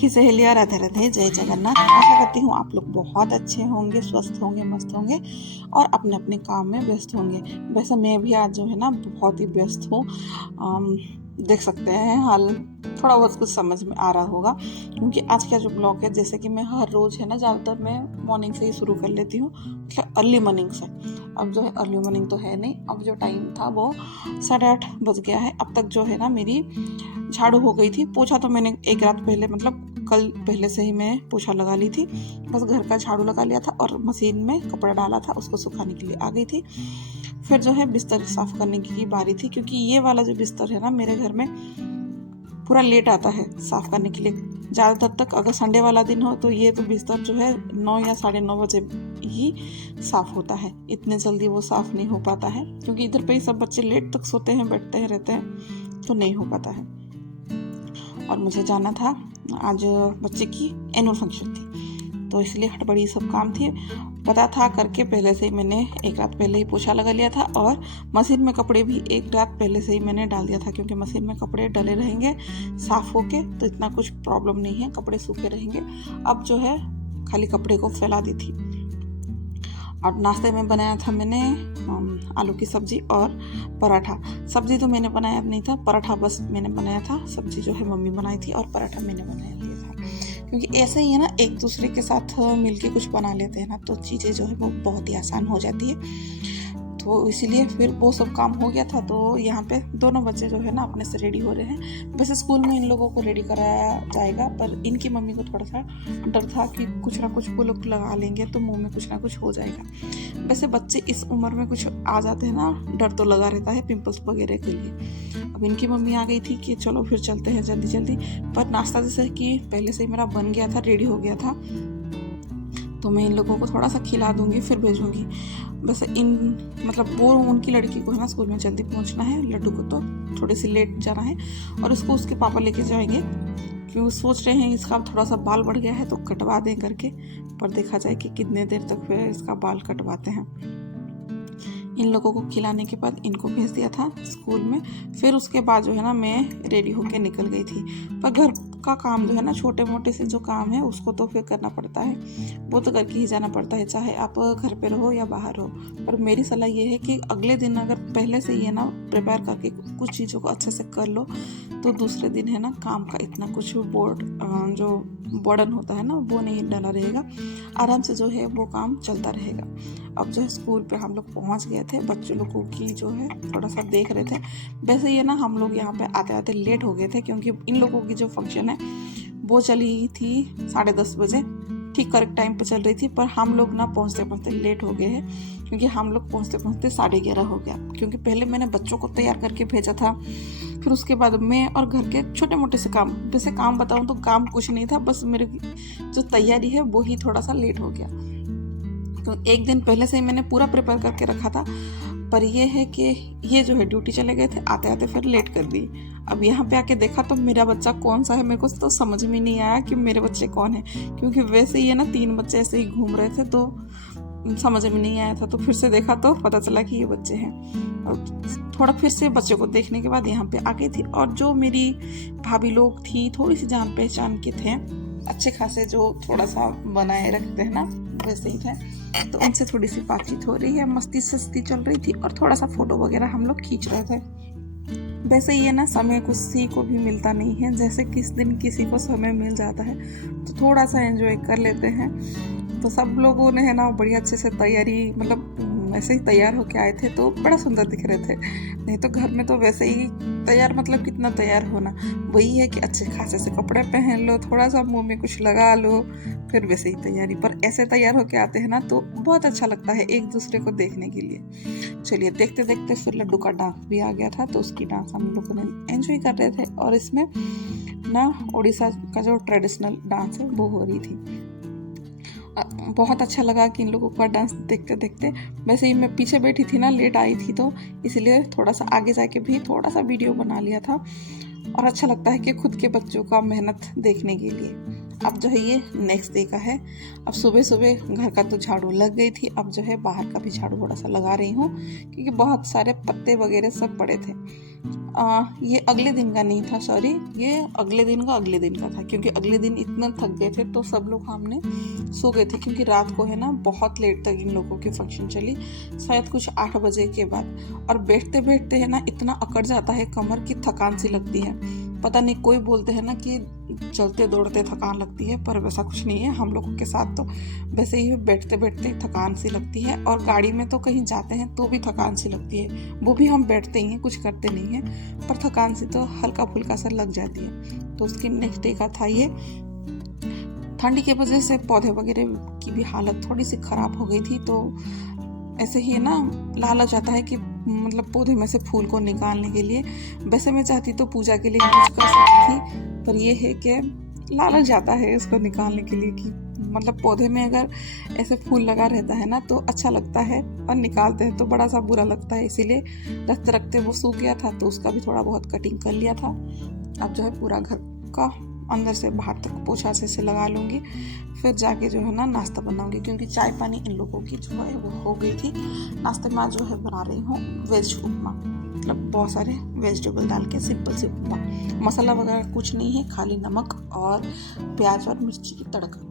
सखी सहेलियां, राधे राधे, जय जगन्नाथ। आशा करती हूँ आप लोग बहुत अच्छे होंगे, स्वस्थ होंगे, मस्त होंगे और अपने अपने काम में व्यस्त होंगे। वैसे मैं भी आज जो है ना बहुत ही व्यस्त हूँ। देख सकते हैं हाल, थोड़ा बहुत कुछ समझ में आ रहा होगा क्योंकि आज का जो ब्लॉग है, जैसे कि मैं हर रोज़ है ना, ज़्यादातर मैं मॉर्निंग से ही शुरू कर लेती हूँ, मतलब अर्ली मॉर्निंग से। अब जो है अर्ली मॉर्निंग तो है नहीं, अब जो टाइम था वो 8:30 बज गया है। अब तक जो है ना मेरी झाड़ू हो गई थी, पोछा तो मैंने एक रात पहले, मतलब कल पहले से ही मैं पोछा लगा ली थी। बस घर का झाड़ू लगा लिया था और मशीन में कपड़ा डाला था, उसको सुखाने के लिए आ गई थी। फिर जो है बिस्तर साफ करने की बारी थी, क्योंकि ये वाला जो बिस्तर है ना मेरे घर में पूरा लेट आता है साफ करने के लिए। ज़्यादातर तक अगर संडे वाला दिन हो तो ये तो बिस्तर जो है 9 या 9:30 बजे ही साफ होता है। इतने जल्दी वो साफ नहीं हो पाता है क्योंकि इधर पे ही सब बच्चे लेट तक सोते हैं, बैठते हैं, रहते हैं, तो नहीं हो पाता है। और मुझे जाना था, आज बच्चे की एनुअल फंक्शन थी, तो इसलिए हड़बड़ी सब काम थी। पता था करके पहले से ही मैंने एक रात पहले ही पोछा लगा लिया था और मशीन में कपड़े भी एक रात पहले से ही मैंने डाल दिया था, क्योंकि मशीन में कपड़े डले रहेंगे साफ होके तो इतना कुछ प्रॉब्लम नहीं है, कपड़े सूखे रहेंगे। अब जो है खाली कपड़े को फैला दी थी। और नाश्ते में बनाया था मैंने आलू की सब्जी और पराठा। सब्जी तो मैंने बनाया नहीं था, पराठा बस मैंने बनाया था। सब्जी जो है मम्मी बनाई थी और पराठा मैंने बनाया लिया था, क्योंकि ऐसे ही है ना, एक दूसरे के साथ मिलके कुछ बना लेते हैं ना तो चीज़ें जो है वो बहुत ही आसान हो जाती है। तो इसीलिए फिर वो सब काम हो गया था। तो यहाँ पे दोनों बच्चे जो है ना अपने से रेडी हो रहे हैं। वैसे स्कूल में इन लोगों को रेडी कराया जाएगा, पर इनकी मम्मी को थोड़ा सा डर था कि कुछ ना कुछ वो लोग लगा लेंगे तो मुंह में कुछ ना कुछ हो जाएगा। वैसे बच्चे इस उम्र में कुछ आ जाते हैं ना, डर तो लगा रहता है पिंपल्स वगैरह के लिए। अब इनकी मम्मी आ गई थी कि चलो फिर चलते हैं जल्दी जल्दी, पर नाश्ता जैसे कि पहले से ही मेरा बन गया था, रेडी हो गया था, तो मैं इन लोगों को थोड़ा सा खिला दूंगी फिर भेजूंगी। बस मतलब वो उनकी लड़की को है ना स्कूल में जल्दी पहुंचना है, लड्डू को तो थोड़ी सी लेट जाना है और उसको उसके पापा लेके जाएंगे, क्योंकि सोच रहे हैं इसका थोड़ा सा बाल बढ़ गया है तो कटवा दें करके, पर देखा जाए कि कितने देर तक फिर इसका बाल कटवाते हैं। इन लोगों को खिलाने के बाद इनको भेज दिया था स्कूल में। फिर उसके बाद जो है ना मैं रेडी होके निकल गई थी। पर घर का काम जो है ना, छोटे मोटे से जो काम है उसको तो फिर करना पड़ता है, वो तो करके ही जाना पड़ता है, चाहे आप घर पे रहो या बाहर हो। पर मेरी सलाह ये है कि अगले दिन अगर पहले से ये ना प्रिपेयर करके कुछ चीज़ों को अच्छे से कर लो तो दूसरे दिन है ना काम का इतना कुछ जो बर्डन होता है ना वो नहीं डला रहेगा, आराम से जो है वो काम चलता रहेगा। अब जो है स्कूल पे हम लोग पहुंच गए थे, बच्चों लोगों की जो है थोड़ा सा देख रहे थे। वैसे ये ना हम लोग यहाँ पे आते आते लेट हो गए थे, क्योंकि इन लोगों की जो फंक्शन है वो चली थी 10:30 बजे, ठीक करेक्ट टाइम पे चल रही थी, पर हम लोग ना पहुँचते पहुँचते लेट हो गए हैं, क्योंकि हम लोग पहुँचते पहुँचते 11:30 हो गया। क्योंकि पहले मैंने बच्चों को तैयार करके भेजा था, फिर उसके बाद मैं और घर के छोटे मोटे से काम, वैसे काम बताऊँ तो काम कुछ नहीं था, बस मेरी जो तैयारी है वो ही थोड़ा सा लेट हो गया। तो एक दिन पहले से ही मैंने पूरा प्रिपेयर करके रखा था, पर ये है कि ये जो है ड्यूटी चले गए थे, आते आते फिर लेट कर दी। अब यहाँ पे आके देखा तो मेरा बच्चा कौन सा है, मेरे को तो समझ में नहीं आया कि मेरे बच्चे कौन है, क्योंकि वैसे ही है ना 3 बच्चे ऐसे ही घूम रहे थे तो समझ में नहीं आया था। तो फिर से देखा तो पता चला कि ये बच्चे हैं। और थोड़ा फिर से बच्चे को देखने के बाद यहाँ पे आ गई थी, और जो मेरी भाभी लोग थी थोड़ी सी जान पहचान के थे, अच्छे खासे जो थोड़ा सा बनाए रखते हैं ना वैसे ही थे, तो उनसे थोड़ी सी बातचीत हो रही है, मस्ती सस्ती चल रही थी और थोड़ा सा फोटो वगैरह हम लोग खींच रहे थे। वैसे ये ना समय किसी को भी मिलता नहीं है, जैसे किस दिन किसी को समय मिल जाता है तो थोड़ा सा एंजॉय कर लेते हैं। तो सब लोगों ने है ना बड़ी अच्छे से तैयारी, मतलब ऐसे ही तैयार होके आए थे तो बड़ा सुंदर दिख रहे थे। नहीं तो घर में तो वैसे ही तैयार, मतलब कितना तैयार होना, वही है कि अच्छे खासे से कपड़े पहन लो, थोड़ा सा मुंह में कुछ लगा लो, फिर वैसे ही तैयारी। पर ऐसे तैयार होके आते हैं ना तो बहुत अच्छा लगता है एक दूसरे को देखने के लिए। चलिए देखते देखते फिर लड्डू का डांस भी आ गया था, तो उसकी डांस हम लोगों ने एंजॉय कर रहे थे, और इसमें ना उड़ीसा का जो ट्रेडिशनल डांस है वो हो रही थी। बहुत अच्छा लगा कि इन लोगों का डांस देखते देखते। वैसे ही मैं पीछे बैठी थी ना, लेट आई थी, तो इसलिए थोड़ा सा आगे जाके भी थोड़ा सा वीडियो बना लिया था, और अच्छा लगता है कि खुद के बच्चों का मेहनत देखने के लिए। अब जो है ये नेक्स्ट डे का है। अब सुबह सुबह घर का तो झाड़ू लग गई थी, अब जो है बाहर का भी झाड़ू थोड़ा सा लगा रही हूँ, क्योंकि बहुत सारे पत्ते वगैरह सब पड़े थे। ये अगले दिन का नहीं था, सॉरी, ये अगले दिन का था, क्योंकि अगले दिन इतना थक गए थे तो सब लोग हमने सो गए थे, क्योंकि रात को है ना बहुत लेट तक इन लोगों की फंक्शन चली, शायद कुछ 8 बजे के बाद। और बैठते बैठते है ना इतना अकड़ जाता है कमर की, थकान सी लगती है। पता नहीं, कोई बोलते हैं ना कि चलते दौड़ते थकान लगती है, पर वैसा कुछ नहीं है। हम लोगों के साथ तो वैसे ही बैठते बैठते थकान सी लगती है, और गाड़ी में तो कहीं जाते हैं तो भी थकान सी लगती है। वो भी हम बैठते ही हैं, कुछ करते नहीं हैं, पर थकान सी तो हल्का फुल्का सा लग जाती है। तो उसके नेक्स्ट डे का था ये। ठंडी की वजह से पौधे वगैरह की भी हालत थोड़ी सी खराब हो गई थी, तो ऐसे ही ना लालच आता है कि मतलब पौधे में से फूल को निकालने के लिए। वैसे मैं चाहती तो पूजा के लिए यूज कर सकती थी, पर ये है कि लालच जाता है इसको निकालने के लिए, कि मतलब पौधे में अगर ऐसे फूल लगा रहता है ना तो अच्छा लगता है, और निकालते हैं तो बड़ा सा बुरा लगता है। इसीलिए रखते रखते वो सूख गया था, तो उसका भी थोड़ा बहुत कटिंग कर लिया था। अब जो है पूरा घर का अंदर से बाहर तक पोछा से लगा लूँगी, फिर जाके जो है ना नाश्ता बनाऊँगी, क्योंकि चाय पानी इन लोगों की जो है वो हो गई थी। नाश्ते में जो है बना रही हूँ वेज उपमा, मतलब बहुत सारे वेजिटेबल डाल के सिंपल सी उपमा। मसाला वगैरह कुछ नहीं है, खाली नमक और प्याज और मिर्ची की तड़का।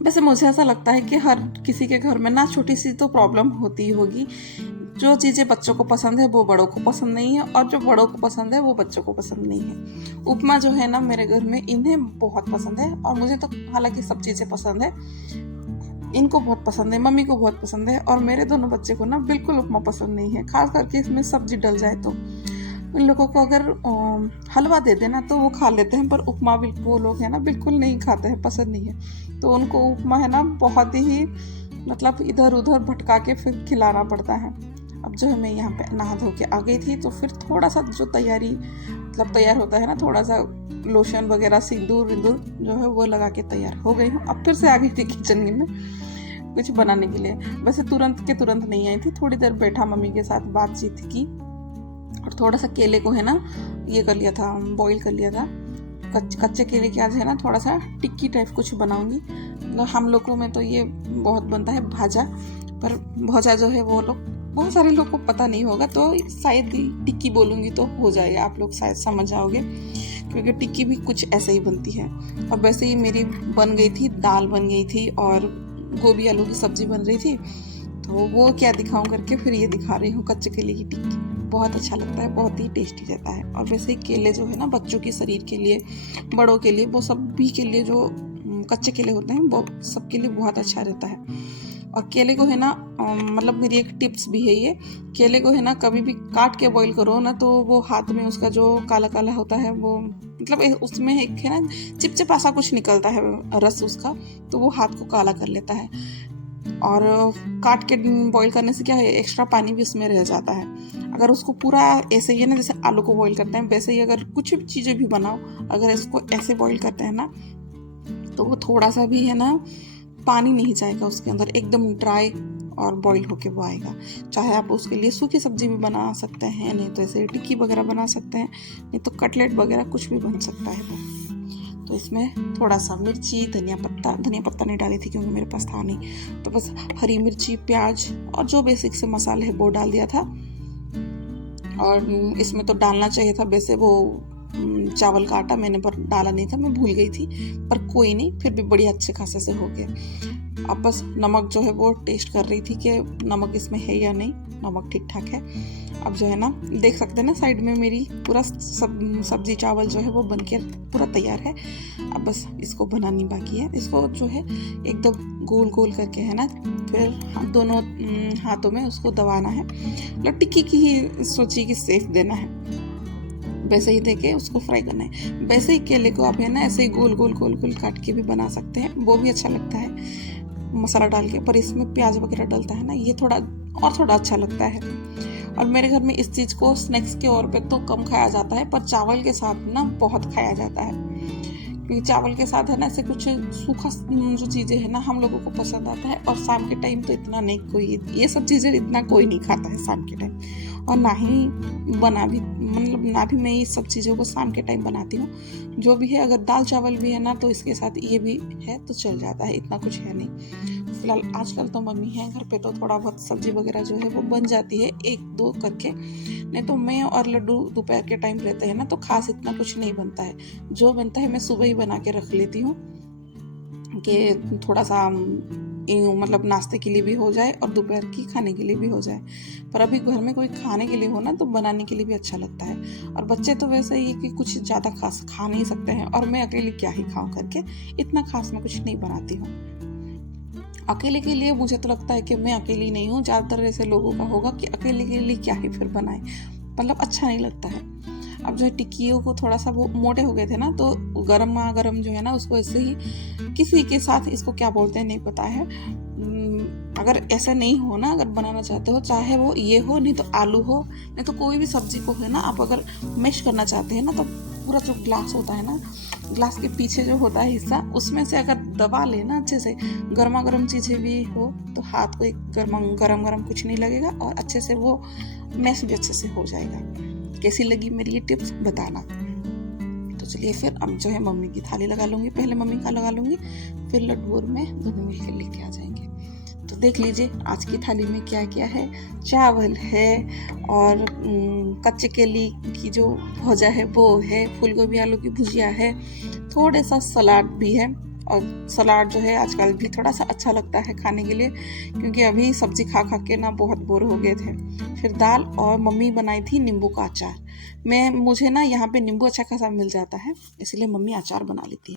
वैसे मुझे ऐसा लगता है कि हर किसी के घर में ना छोटी सी तो प्रॉब्लम होती ही होगी। जो चीज़ें बच्चों को पसंद है वो बड़ों को पसंद नहीं है, और जो बड़ों को पसंद है वो बच्चों को पसंद नहीं है। उपमा जो है ना मेरे घर में इन्हें बहुत पसंद है, और मुझे तो हालांकि सब चीज़ें पसंद है। इनको बहुत पसंद है, मम्मी को बहुत पसंद है, और मेरे दोनों बच्चे को ना बिल्कुल उपमा पसंद नहीं है, खास करके इसमें सब्जी डल जाए तो। इन लोगों को अगर हलवा दे देना तो वो खा लेते हैं, पर उपमा बिल्कुल वो लोग है ना बिल्कुल नहीं खाते हैं, पसंद नहीं है। तो उनको उपमा है ना बहुत ही मतलब इधर उधर भटका के फिर खिलाना पड़ता है। अब जो है मैं यहाँ पे नहा धो के आ गई थी, तो फिर थोड़ा सा जो तैयारी मतलब तैयार होता है ना, थोड़ा सा लोशन वगैरह सिंदूर विंदूर जो है वो लगा के तैयार हो गई हूँ। अब फिर से आ गई थी किचन में कुछ बनाने के लिए। वैसे तुरंत के तुरंत नहीं आई थी, थोड़ी देर बैठा मम्मी के साथ बातचीत की, और थोड़ा सा केले को है ना ये कर लिया था, बॉईल कर लिया था। कच्चे केले की आज है ना थोड़ा सा टिक्की टाइप कुछ बनाऊंगी। मतलब हम लोगों में तो ये बहुत बनता है भाजा, पर भाजा जो है वो लोग बहुत सारे लोग को पता नहीं होगा, तो शायद टिक्की बोलूँगी तो हो जाएगा, आप लोग शायद समझ जाओगे, क्योंकि टिक्की भी कुछ ऐसे ही बनती है। और वैसे ही मेरी बन गई थी, दाल बन गई थी और गोभी आलू की सब्जी बन रही थी, तो वो क्या दिखाऊं करके फिर ये दिखा रही हूँ कच्चे केले की टिक्की। बहुत अच्छा लगता है, बहुत ही टेस्टी रहता है। और वैसे ही केले जो है ना बच्चों के शरीर के लिए, बड़ों के लिए, वो सभी के लिए जो कच्चे केले होते हैं वो सबके लिए बहुत अच्छा रहता है। और केले को है ना मतलब मेरी एक टिप्स भी है ये, केले को है ना कभी भी काट के बॉईल करो ना, तो वो हाथ में उसका जो काला काला होता है वो मतलब उसमें एक है ना चिपचिपा सा कुछ निकलता है रस उसका, तो वो हाथ को काला कर लेता है। और काट के बॉईल करने से क्या है, एक्स्ट्रा पानी भी उसमें रह जाता है। अगर उसको पूरा ऐसे ही है ना, जैसे आलू को बॉईल करते हैं वैसे ही अगर कुछ भी चीज़ें भी बनाओ, अगर इसको ऐसे बॉईल करते हैं ना, तो वो थोड़ा सा भी है ना पानी नहीं जाएगा उसके अंदर, एकदम ड्राई और बॉईल होके वो आएगा। चाहे आप उसके लिए सूखी सब्जी भी बना सकते हैं, नहीं तो ऐसे टिक्की वगैरह बना सकते हैं, नहीं तो कटलेट वगैरह कुछ भी बन सकता है वो। तो इसमें थोड़ा सा मिर्ची, धनिया पत्ता नहीं डाली थी क्योंकि मेरे पास था नहीं, तो बस हरी मिर्ची, प्याज और जो बेसिक से मसाले है वो डाल दिया था। और इसमें तो डालना चाहिए था वैसे वो चावल का आटा, मैंने पर डाला नहीं था, मैं भूल गई थी, पर कोई नहीं, फिर भी बढ़िया अच्छे खासे से हो गया। अब बस नमक जो है वो टेस्ट कर रही थी कि नमक इसमें है या नहीं, नमक ठीक ठाक है। अब जो है ना देख सकते हैं ना साइड में मेरी पूरा सब्जी चावल जो है वो बनके पूरा तैयार है। अब बस इसको बनानी बाकी है, इसको जो है एकदम गोल गोल करके है ना, फिर दोनों हाथों में उसको दबाना है, मतलब टिक्की की ही सोचिए कि सेफ देना है। वैसे ही देके उसको फ्राई करना है। वैसे ही केले को आप है ना ऐसे ही गोल गोल गोल गोल काट के भी बना सकते हैं, वो भी अच्छा लगता है मसाला डाल के। पर इसमें प्याज वगैरह डलता है ना, ये थोड़ा अच्छा लगता है। और मेरे घर में इस चीज़ को स्नैक्स के और पे तो कम खाया जाता है, पर चावल के साथ ना बहुत खाया जाता है। क्योंकि चावल के साथ है ना ऐसे कुछ सूखा जो चीज़ें हैं ना हम लोगों को पसंद आता है। और शाम के टाइम तो इतना नहीं, कोई ये सब चीज़ें इतना कोई नहीं खाता है शाम के टाइम। और ना ही ना भी मैं ये सब चीज़ों को शाम के टाइम बनाती हूँ। जो भी है, अगर दाल चावल भी है ना तो इसके साथ ये भी है तो चल जाता है, इतना कुछ है नहीं। फिलहाल आजकल तो मम्मी है घर पे, तो थोड़ा बहुत सब्जी वगैरह जो है वो बन जाती है 1-2 करके। नहीं तो मैं और लड्डू दोपहर के टाइम रहते हैं ना तो खास इतना कुछ नहीं बनता है। जो बनता है मैं सुबह ही बना के रख लेती हूँ कि थोड़ा सा मतलब नाश्ते के लिए भी हो जाए और दोपहर की खाने के लिए भी हो जाए। पर अभी घर में कोई खाने के लिए हो ना तो बनाने के लिए भी अच्छा लगता है। और बच्चे तो वैसे ही कि कुछ ज़्यादा खास खा नहीं सकते हैं, और मैं अकेले क्या ही खाऊं करके इतना खास मैं कुछ नहीं बनाती हूँ। अकेले के लिए मुझे तो लगता है कि मैं अकेली नहीं हूँ, ज़्यादातर ऐसे लोगों का होगा कि अकेले के लिए क्या ही फिर बनाए, मतलब अच्छा नहीं लगता है। अब जो है टिक्कियों को थोड़ा सा वो मोटे हो गए थे ना, तो गरमा गरम जो है ना उसको ऐसे ही किसी के साथ, इसको क्या बोलते हैं नहीं पता है, अगर ऐसा नहीं हो ना, अगर बनाना चाहते हो, चाहे वो ये हो, नहीं तो आलू हो, नहीं तो कोई भी सब्जी को है ना आप अगर मैश करना चाहते हैं ना, तो पूरा जो ग्लास होता है ना, ग्लास के पीछे जो होता है हिस्सा, उसमें से अगर दबा लेना अच्छे से, गर्मा गर्म चीज़ें भी हो तो हाथ को एक गरम गरम कुछ नहीं लगेगा, और अच्छे से वो मैश भी अच्छे से हो जाएगा। कैसी लगी मेरी ये टिप्स बताना। तो चलिए फिर अब जो है मम्मी की थाली लगा लूँगी, पहले मम्मी का लगा लूँगी, फिर लड्डू और मैं दोनों मिलकर लेके आ जाएंगे। तो देख लीजिए आज की थाली में क्या क्या है। चावल है, और कच्चे केली की जो भुजा है वो है, फूल गोभी आलू की भुजिया है, थोड़ा सा सलाद भी है। और सलाद जो है आजकल भी थोड़ा सा अच्छा लगता है खाने के लिए, क्योंकि अभी सब्जी खा खा के ना बहुत बोर हो गए थे। फिर दाल, और मम्मी बनाई थी नींबू का अचार। मुझे ना यहाँ पे नींबू अच्छा खासा मिल जाता है, इसलिए मम्मी अचार बना लेती है।